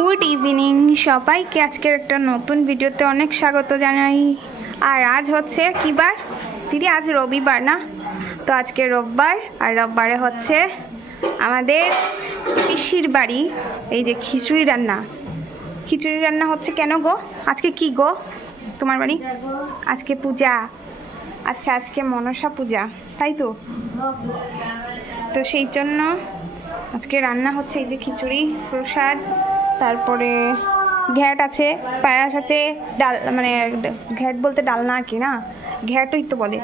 Good evening সবাইকে, আজকের একটা নতুন ভিডিওতে অনেক স্বাগত জানাই। আর আজ হচ্ছে কি বার দিদি? আজ রবিবার না? তো আজকে রোববার, আর রোববারে হচ্ছে আমাদের পিসির বাড়ি এই যে খিচুড়ি রান্না হচ্ছে। কেন গো, আজকে কি গো তোমার বাড়ি? আজকে পূজা। আচ্ছা, আজকে মনসা পূজা, তাই তো? তো সেই জন্য আজকে রান্না হচ্ছে এই যে খিচুড়ি, প্রসাদ, তারপরে ঘ্যাট আছে, পায়াস আছে, ডাল, মানে ঘ্যাট বলতে ডালনা আর কি না, ঘ্যাটই তো বলে।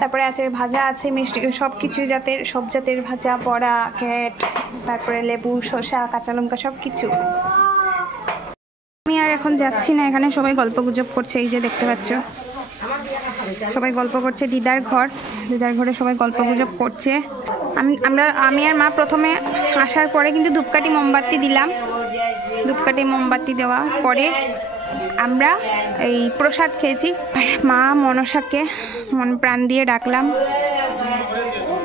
তারপরে আছে ভাজা আছে, মিষ্টি, সব কিছু জাতের, সব জাতের ভাজা, বড়া, ঘ্যাট, তারপরে লেবু, শসা, কাঁচা লঙ্কা, সব কিছু। আমি আর এখন যাচ্ছি না, এখানে সবাই গল্প গুজব করছে, এই যে দেখতে পাচ্ছ সবাই গল্প করছে। দিদার ঘরে সবাই গল্প গুজব করছে। আমি আর মা প্রথমে আসার পরে কিন্তু ধূপকাঠি মোমবাতি দিলাম। ধূপকাঠি মোমবাতি দেওয়ার পরে আমরা এই প্রসাদ খেয়েছি। মা মনসাকে মন প্রাণ দিয়ে ডাকলাম।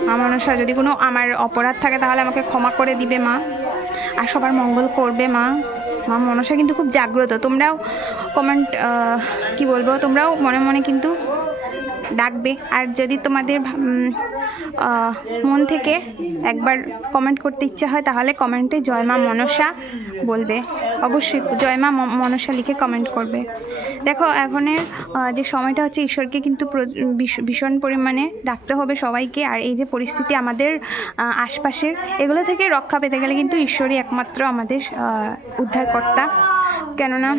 মা মনসা, যদি কোনো আমার অপরাধ থাকে তাহলে আমাকে ক্ষমা করে দিবে মা, আর সবার মঙ্গল করবে মা। মা মনসা কিন্তু খুব জাগ্রত। তোমরাও কমেন্ট কি বলবো, তোমরাও মনে মনে কিন্তু ডাকবে। আর যদি তোমাদের মন থেকে একবার কমেন্ট করতে ইচ্ছা হয় তাহলে কমেন্টে জয় মা মনসা বলবে। অবশ্যই জয় মা মনসা লিখে কমেন্ট করবে। দেখো, এখনের যে সময়টা হচ্ছে, ঈশ্বরকে কিন্তু ভীষণ পরিমাণে ডাকতে হবে সবাইকে। আর এই যে পরিস্থিতি আমাদের আশপাশের, এগুলো থেকে রক্ষা পেতে গেলে কিন্তু ঈশ্বরই একমাত্র আমাদের উদ্ধারকর্তা। কেননা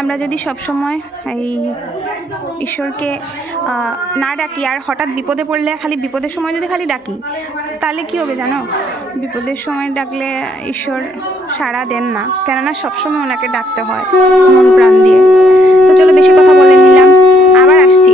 আমরা যদি সবসময় এই ঈশ্বরকে না ডাকি, আর হঠাৎ বিপদে পড়লে খালি বিপদের সময় যদি খালি ডাকি, তাহলে কি হবে জানো? বিপদের সময় ডাকলে ঈশ্বর সাড়া দেন না, কেননা সবসময় ওনাকে ডাকতে হয় মন প্রাণ দিয়ে। তো চলো, বেশি কথা বলে নিলাম, আবার আসছি।